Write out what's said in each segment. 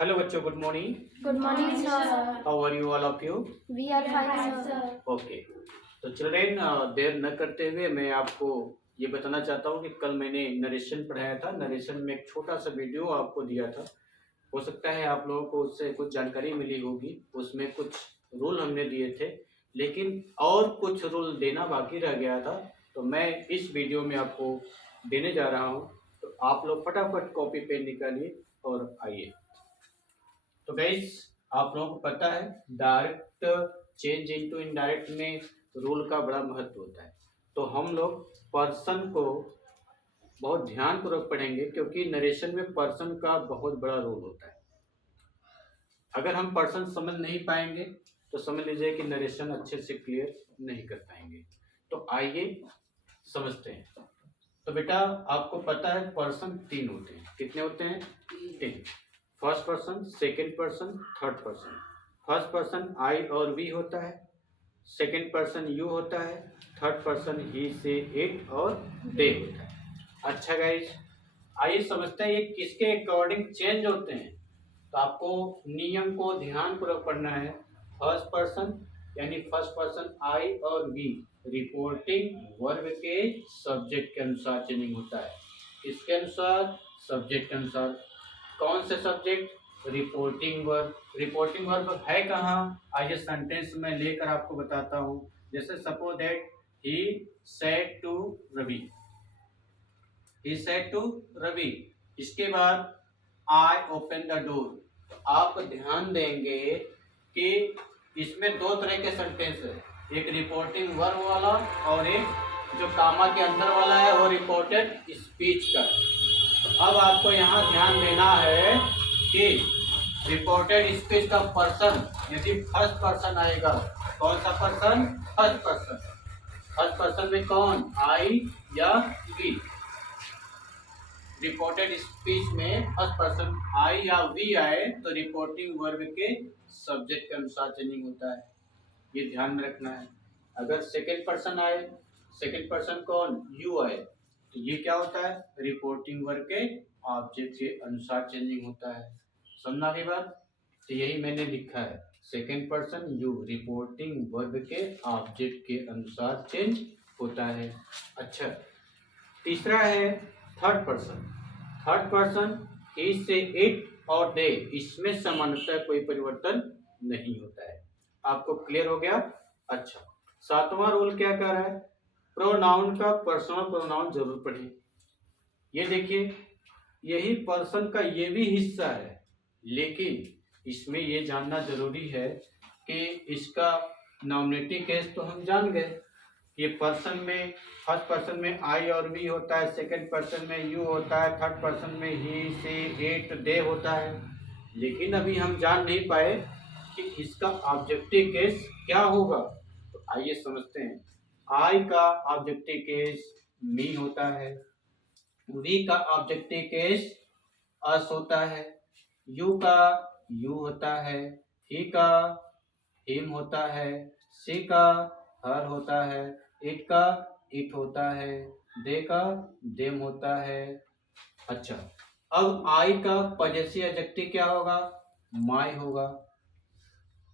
Hello बच्चों, good morning. Good morning, sir. How are you all of you? We are fine, sir. Okay. तो children, देर न करते हुए मैं आपको ये बताना चाहता हूँ कि कल मैंने नरेशन पढ़ाया था। नरेशन में एक छोटा सा वीडियो आपको दिया था। हो सकता है आप लोगों को उससे कुछ जानकारी मिली होगी। उसमें कुछ रूल हमने दिए थे, लेकिन और कुछ रूल देना बाकी रह गया था। तो मैं इस वीडियो में आपको देने जा रहा हूँ। तो आप लोग फटाफट कॉपी पेन निकालिए और आइए। तो गाइस, आप लोगों को पता है डायरेक्ट चेंज इनटू इनडायरेक्ट में रूल का बड़ा महत्व होता है। तो हम लोग पर्सन को बहुत ध्यानपूर्वक पढ़ेंगे, क्योंकि नरेशन में पर्सन का बहुत बड़ा रोल होता है। अगर हम पर्सन समझ नहीं पाएंगे तो समझ लीजिए कि नरेशन अच्छे से क्लियर नहीं कर पाएंगे। तो आइए समझते हैं। तो बेटा, आपको पता है पर्सन तीन होते हैं। कितने होते हैं? तीन। First person, second person, third person. First person I और वी होता है, सेकंड पर्सन यू होता है, थर्ड पर्सन ही से इट और दे होता है। अच्छा गाइस, आइए समझते हैं ये किसके अकॉर्डिंग चेंज होते हैं। तो आपको नियम को ध्यानपूर्वक पढ़ना है। फर्स्ट पर्सन यानी फर्स्ट पर्सन आई और वी रिपोर्टिंग वर्ब के सब्जेक्ट के अनुसार चेंजिंग होता है। किसके अनुसार? सब्जेक्ट के अनुसार। कौन से subject? Reporting verb. Reporting verb है कहाँ? आइए सेंटेंस में लेकर आपको बताता हूँ। जैसे suppose that he said to Ravi. He said to Ravi. इसके बाद आई ओपन द डोर। तो आप ध्यान देंगे कि इसमें दो तरह के सेंटेंस है, एक रिपोर्टिंग वर्ब वाला और एक जो कामा के अंदर वाला है वो रिपोर्टेड स्पीच का। तो अब आपको यहाँ ध्यान देना है कि रिपोर्टेड स्पीच का पर्सन यदि फर्स्ट पर्सन आएगा। कौन सा person? First person. First person में कौन? आई या वी? रिपोर्टेड स्पीच में फर्स्ट पर्सन आई या वी आए तो रिपोर्टिंग वर्ब के सब्जेक्ट के अनुसार चेंजिंग होता है। ये ध्यान में रखना है। अगर सेकंड पर्सन आए, सेकंड पर्सन कौन? यू आए, तो ये क्या होता है? रिपोर्टिंग वर्ब के ऑब्जेक्ट के अनुसार चेंजिंग होता है। समझना की बात? तो यही मैंने लिखा है, second person you reporting verb के ऑब्जेक्ट के अनुसार चेंज होता है। अच्छा, तीसरा है थर्ड पर्सन। थर्ड पर्सन ही से इट और दे, इसमें सामान्यतः कोई परिवर्तन नहीं होता है। आपको क्लियर हो गया? अच्छा, सातवां रूल क्या कह रहा है? प्रोनाउन का पर्सनल प्रोनाउन जरूर पढ़ें। ये देखिए, यही पर्सन का ये भी हिस्सा है, लेकिन इसमें ये जानना जरूरी है कि इसका नॉमिनेटिव केस तो हम जान गए। ये पर्सन में फर्स्ट पर्सन में आई और वी होता है, सेकंड पर्सन में यू होता है, थर्ड पर्सन में ही से इट दे होता है। लेकिन अभी हम जान नहीं पाए कि इसका ऑब्जेक्टिव केस क्या होगा। तो आइए समझते हैं। आई का ऑब्जेक्टिव केस मी होता है, वी का ऑब्जेक्टिव केस अस होता है, यू का यू होता है, ही का हिम होता है, सी का हर होता है, इट का इट होता है, दे का देम होता है। अच्छा, अब आई का पजेसिव एडजेक्टिव क्या होगा? माई होगा।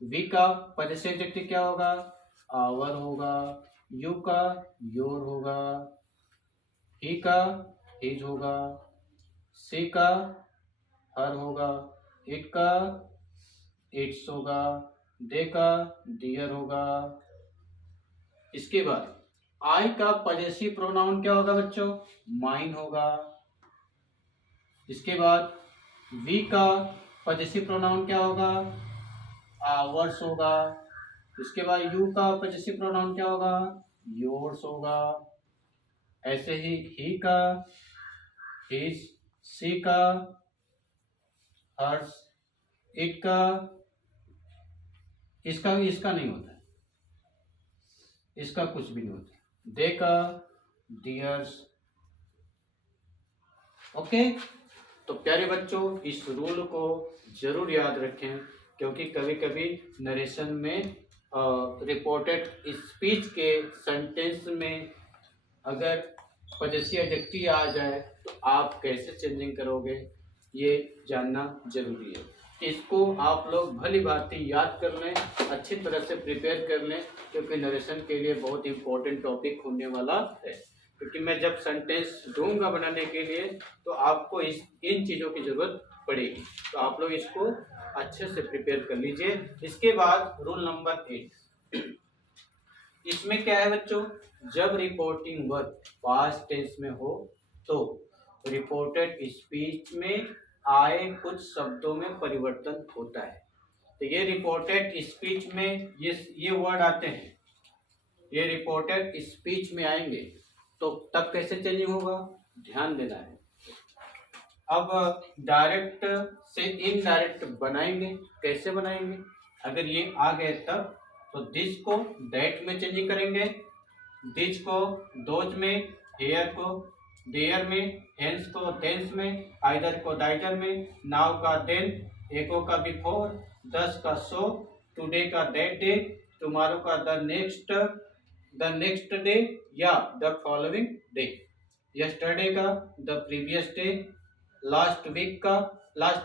वी का पजेसिव एडजेक्टिव क्या होगा? आवर होगा। यू का योर होगा, ही का हिज होगा, सी का हर होगा, इट का इट्स होगा, दे का डियर होगा। इसके बाद आई का पजेसिव प्रोनाउन क्या होगा बच्चों? माइन होगा। इसके बाद वी का पजेसिव प्रोनाउन क्या होगा? आवर्स होगा। इसके बाद यू का पजेसिव प्रोनाउन क्या होगा? योर्स होगा। ऐसे ही का हिज, सी का हर्स, इट का इसका नहीं होता है, इसका कुछ भी नहीं होता, दे का डियर्स। ओके, तो प्यारे बच्चों, इस रूल को जरूर याद रखें, क्योंकि कभी कभी नरेशन में रिपोर्टेड स्पीच के सेंटेंस में अगर पजेसिव एडजेक्टिव आ जाए तो आप कैसे चेंजिंग करोगे, ये जानना जरूरी है। इसको आप लोग भली भांति याद कर लें, अच्छी तरह से प्रिपेयर कर लें, क्योंकि नरेशन के लिए बहुत इंपॉर्टेंट टॉपिक होने वाला है। क्योंकि मैं जब सेंटेंस दूंगा बनाने के लिए तो आपको इन चीज़ों की ज़रूरत पड़ेगी, तो आप लोग इसको अच्छे से प्रिपेयर कर लीजिए। इसके बाद रूल नंबर 8, इसमें क्या है बच्चों, जब रिपोर्टिंग वर्क पास्ट टेंस में हो तो रिपोर्टेड स्पीच में आए कुछ शब्दों में परिवर्तन होता है। तो ये रिपोर्टेड स्पीच में ये वर्ड आते हैं, ये रिपोर्टेड स्पीच में आएंगे, तो तब कैसे चेंजिंग होगा, ध्यान देना है। अब डायरेक्ट से इनडायरेक्ट बनाएंगे, कैसे बनाएंगे, अगर ये आ गए तब तो दिस को दैट में चेंजिंग करेंगे, दिस को दोज में, हेयर को देयर में, हेंस को देंस में, आइदर को दाइदर में, नाउ का देन, एको का बिफोर, दस का सो, टुडे का दैट डे, टुमारो का द नेक्स्ट डे या द फॉलोइंग डे, यस्टरडे का the previous day, last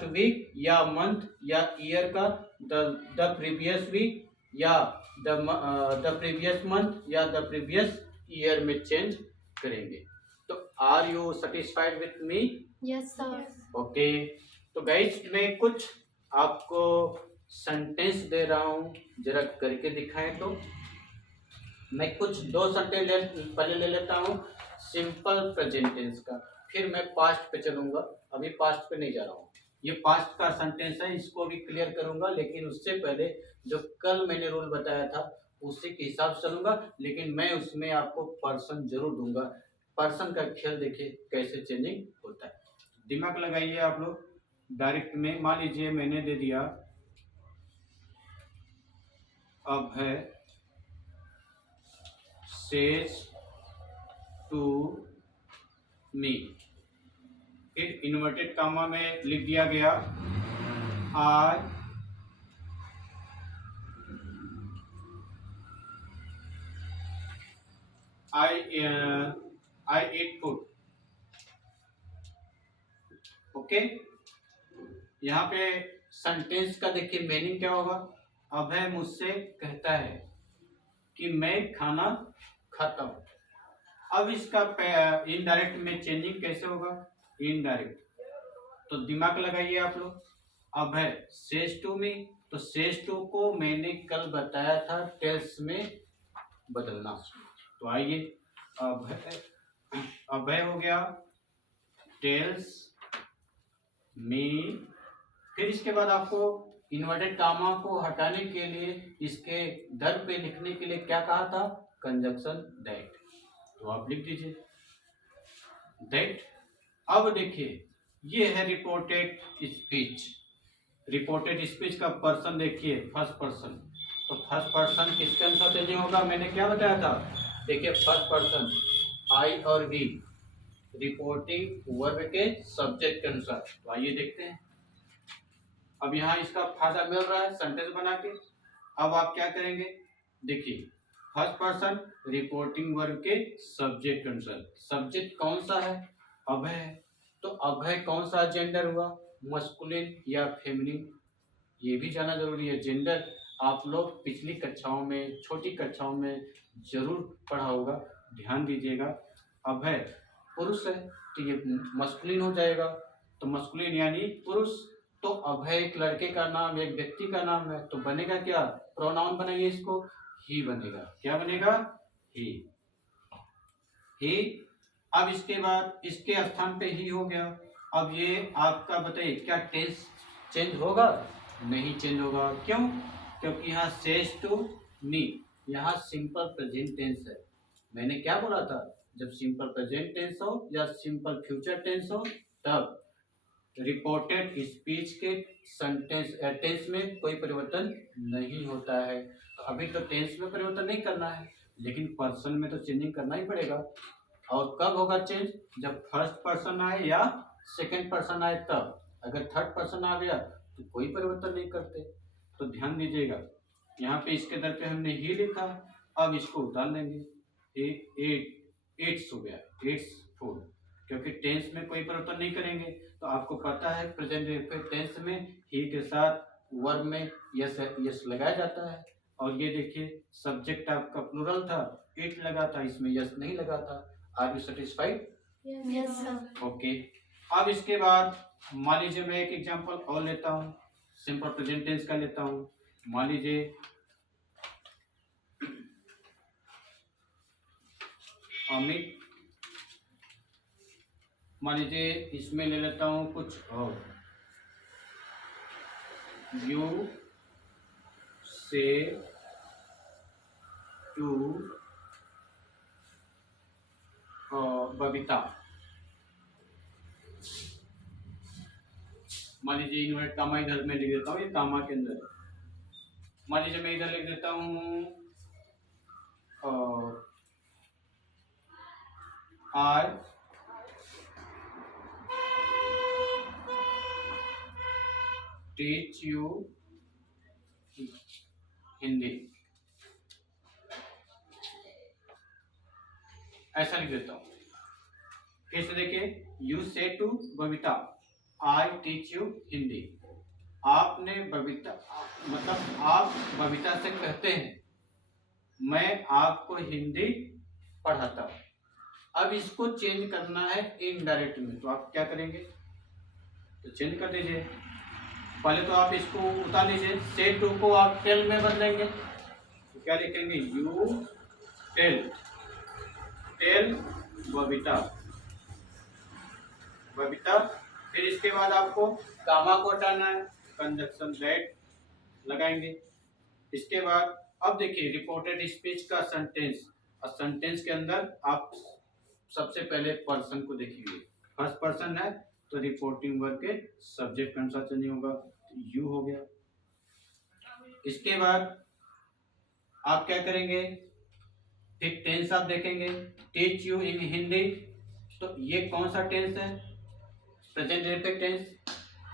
week या मंथ या ईयर का द प्रीवियस वीक या द प्रीवियस मंथ या द प्रीवियस ईयर में चेंज करेंगे। तो are you satisfied with me? Yes, sir. Okay, तो गाइस मैं कुछ आपको सेंटेंस दे रहा हूँ, जरा करके दिखाएं। तो मैं कुछ 2 सेंटेंस पहले ले लेता हूँ सिंपल प्रेजेंट टेंस का, फिर मैं पास्ट पे चलूंगा, अभी पास्ट पे नहीं जा रहा हूँ। ये पास्ट का सेंटेंस है, इसको भी क्लियर करूंगा, लेकिन उससे पहले जो कल मैंने रूल बताया था उसी के हिसाब से चलूंगा, लेकिन मैं उसमें आपको पर्सन जरूर दूंगा। पर्सन का खेल देखिए कैसे चेंजिंग होता है, दिमाग लगाइए आप लोग। डायरेक्ट में मान लीजिए मैंने दे दिया अब है सेज टू मी, फिर इन्वर्टेड कामा में लिख दिया गया I eat food। ओके, यहाँ पे सेंटेंस का देखिए मीनिंग क्या होगा। अभय मुझसे कहता है कि मैं खाना खाता हूँ। अब इसका इनडायरेक्ट में चेंजिंग कैसे होगा, इनडायरेक्ट, तो दिमाग लगाइए आप लोग। अभय सेज टू मी, तो सेज टू को मैंने कल बताया था टेल्स में बदलना। तो आइए, अभय हो गया टेल्स मी, फिर इसके बाद आपको इन्वर्टेड कामा को हटाने के लिए इसके दर पे लिखने के लिए क्या कहा था, कंजक्शन दैट, तो आप लिख दीजिए दैट। अब देखिए ये है रिपोर्टेड स्पीच। रिपोर्टेड स्पीच का पर्सन देखिए फर्स्ट पर्सन, तो फर्स्ट पर्सन किसके अनुसार चेंजिंग होगा, मैंने क्या बताया था, देखिए फर्स्ट पर्सन आई और वी रिपोर्टिंग वर्ब के सब्जेक्ट के अनुसार। तो आइए देखते हैं, अब यहाँ इसका फायदा मिल रहा है सेंटेंस बना के। अब आप क्या करेंगे, देखिए फर्स्ट पर्सन रिपोर्टिंग वर्ब के सब्जेक्ट के अनुसार, सब्जेक्ट कौन सा है, अभय है, तो अभय कौन सा जेंडर हुआ, मस्कुलिन या फेमिनिन, ये भी जाना जरूरी है। जेंडर आप लोग पिछली कक्षाओं में, छोटी कक्षाओं में जरूर पढ़ा होगा, ध्यान दीजिएगा। अभय पुरुष है तो ये मस्कुलिन हो जाएगा, तो मस्कुलिन यानी पुरुष, तो अभय एक लड़के का नाम, एक व्यक्ति का नाम है, तो बनेगा क्या, प्रोनाउन बनाइए इसको, ही बनेगा, क्या बनेगा, ही। अब इसके बाद इसके स्थान पे ही हो गया। अब ये आपका बताइए क्या टेंस चेंज होगा, नहीं चेंज होगा, क्यों, क्योंकि यहाँ सेज टू मी, यहाँ सिंपल प्रेजेंट टेंस है। मैंने क्या बोला था, जब सिंपल प्रेजेंट टेंस हो या सिंपल फ्यूचर टेंस हो तब रिपोर्टेड स्पीच के टेंस में कोई परिवर्तन नहीं होता है। तो अभी तो टेंस में परिवर्तन नहीं करना है, लेकिन पर्सन में तो चेंजिंग करना ही पड़ेगा। और कब होगा चेंज, जब फर्स्ट पर्सन आए या सेकंड पर्सन आए तब। अगर थर्ड पर्सन आ गया तो कोई परिवर्तन नहीं करते। तो ध्यान दीजिएगा, यहाँ पे इसके दर पे हमने ही लिखा, अब इसको उतार लेंगे, एट्स हो गया, एट्स फूड, क्योंकि टेंस में कोई परिवर्तन नहीं करेंगे। तो तो आपको पता है प्रेजेंट परफेक्ट टेंस में ही के साथ वर्ब में यस यस लगाया जाता है। और ये देखिए सब्जेक्ट आपका प्लूरल था, इट लगा था, इसमें यस नहीं लगा था। Are you satisfied? Yes, sir. Okay. अब इसके बाद मान लीजिए मैं एक एग्जांपल और लेता हूँ, सिंपल प्रेजेंट टेंस का लेता हूँ। मान लीजिए अमित, मान लीजिए इसमें ले लेता हूँ कुछ और, यू से टू बबीता। मान लीजिए इन्वर्ट कामा इधर में लिख देता हूँ, ये कामा के अंदर है। मान लीजिए मैं इधर लिख देता हूँ आई टीच यू हिंदी, ऐसा लिख देता हूँ। फिर से देखिए, you said to Babita I teach you Hindi. आपने बबीता मतलब आप बबीता से कहते हैं मैं आपको हिंदी पढ़ाता हूँ। अब इसको चेंज करना है इनडायरेक्ट में, तो आप क्या करेंगे? तो चेंज कर दीजिए। पहले तो आप इसको उतार लीजिए, से टू को आप टेल में बदलेंगे, तो क्या लिखेंगे? You tell, tell Babita, Babita. फिर इसके बाद आपको कामा को हटाना है, कंजक्शन दैट लगाएंगे। इसके बाद अब देखिए रिपोर्टेड स्पीच का सेंटेंस, और सेंटेंस के अंदर आप सबसे पहले पर्सन को देखिए, फर्स्ट पर्सन है तो रिपोर्टिंग वर्ब के सब्जेक्ट के अनुसार चेंज होगा, तो यू हो गया। इसके बाद आप क्या करेंगे? फिर टेंस आप देखेंगे, टीच यू इन हिंदी, तो ये कौन सा टेंस है? Present perfect tense.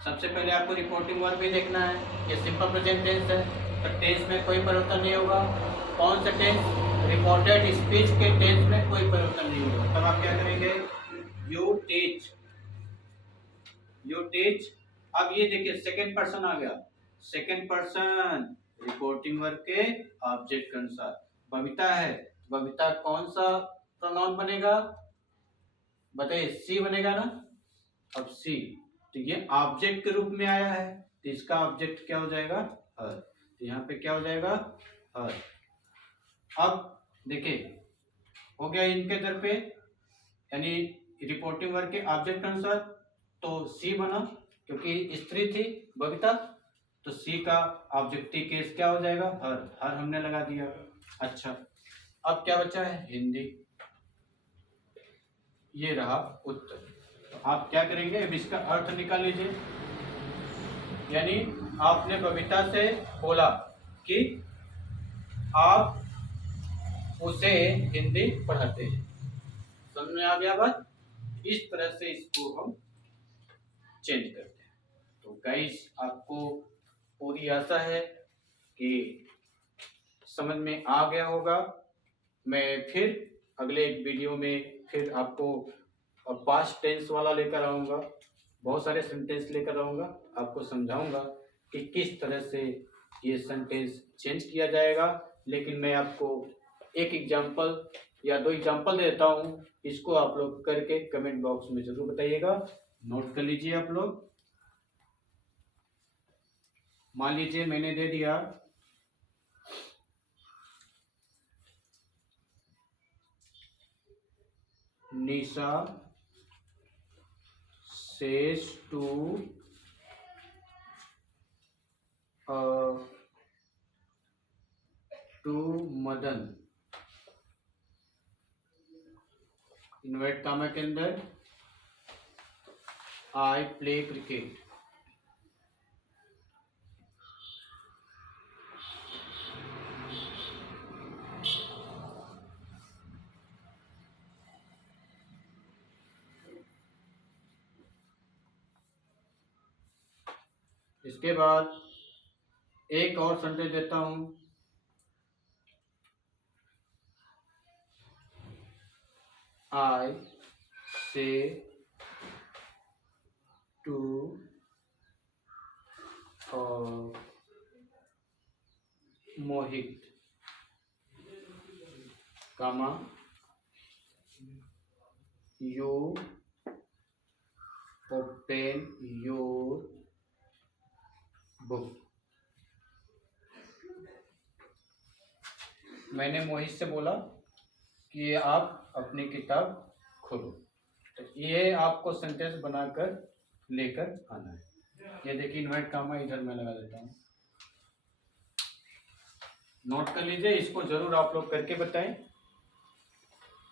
सबसे पहले आपको रिपोर्टिंग वर्ब भी देखना है, ये सिंपल प्रेजेंट टेंस है, तो टेंस में कोई परिवर्तन नहीं होगा। कौन सा टेंस? रिपोर्टेड स्पीच के टेंस में कोई परिवर्तन नहीं होगा। तब आप क्या करेंगे? You teach, you teach. अब ये देखिए सेकेंड पर्सन आ गया, सेकेंड पर्सन रिपोर्टिंग वर्ब के ऑब्जेक्ट के अनुसार। बबीता है, बबीता कौन सा प्रोनाउन बनेगा? बताइए, सी बनेगा ना। अब सी, तो ये ऑब्जेक्ट के रूप में आया है, तो इसका ऑब्जेक्ट क्या हो जाएगा? हर। तो यहाँ पे क्या हो जाएगा? हर। अब देखिए हो गया इनके दर पे, यानी रिपोर्टिंग वर्ब के ऑब्जेक्ट अनुसार, तो सी बना, क्योंकि स्त्री थी बबीता, तो सी का ऑब्जेक्टिव केस क्या हो जाएगा? हर। हर हमने लगा दिया। अच्छा, अब क्या बचा है? हिंदी। ये रहा उत्तर। तो आप क्या करेंगे? अब इसका अर्थ निकाल लीजिए। यानी आपने बबीता से बोला कि आप उसे हिंदी पढ़ाते हैं। समझ में आ गया बात? इस तरह से इसको हम चेंज करते हैं। तो गाइस, आपको पूरी आशा है कि समझ में आ गया होगा। मैं फिर अगले एक वीडियो में फिर आपको पास्ट टेंस वाला लेकर आऊँगा, बहुत सारे सेंटेंस लेकर आऊँगा, आपको समझाऊंगा कि किस तरह से ये सेंटेंस चेंज किया जाएगा। लेकिन मैं आपको एक एग्जांपल या दो एग्जांपल देता हूँ, इसको आप लोग करके कमेंट बॉक्स में जरूर बताइएगा। नोट कर लीजिए आप लोग। मान लीजिए मैंने दे दिया निशा says to मदन, इन्वर्ट कामा के अंदर, आई प्ले क्रिकेट। इसके बाद एक और सेंटेंस देता हूं, I said to Mohit, comma you open your book। मैंने मोहित से बोला कि आप अपनी किताब खोलो। तो ये आपको सेंटेंस बनाकर लेकर आना है। ये देखिए इन्वर्ट कामा इधर मैं लगा देता हूँ, नोट कर लीजिए। इसको जरूर आप लोग करके बताएं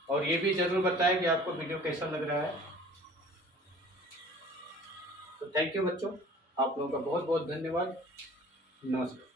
और ये भी जरूर बताएं कि आपको वीडियो कैसा लग रहा है। तो थैंक यू बच्चों, आप लोगों का बहुत बहुत धन्यवाद। नमस्कार।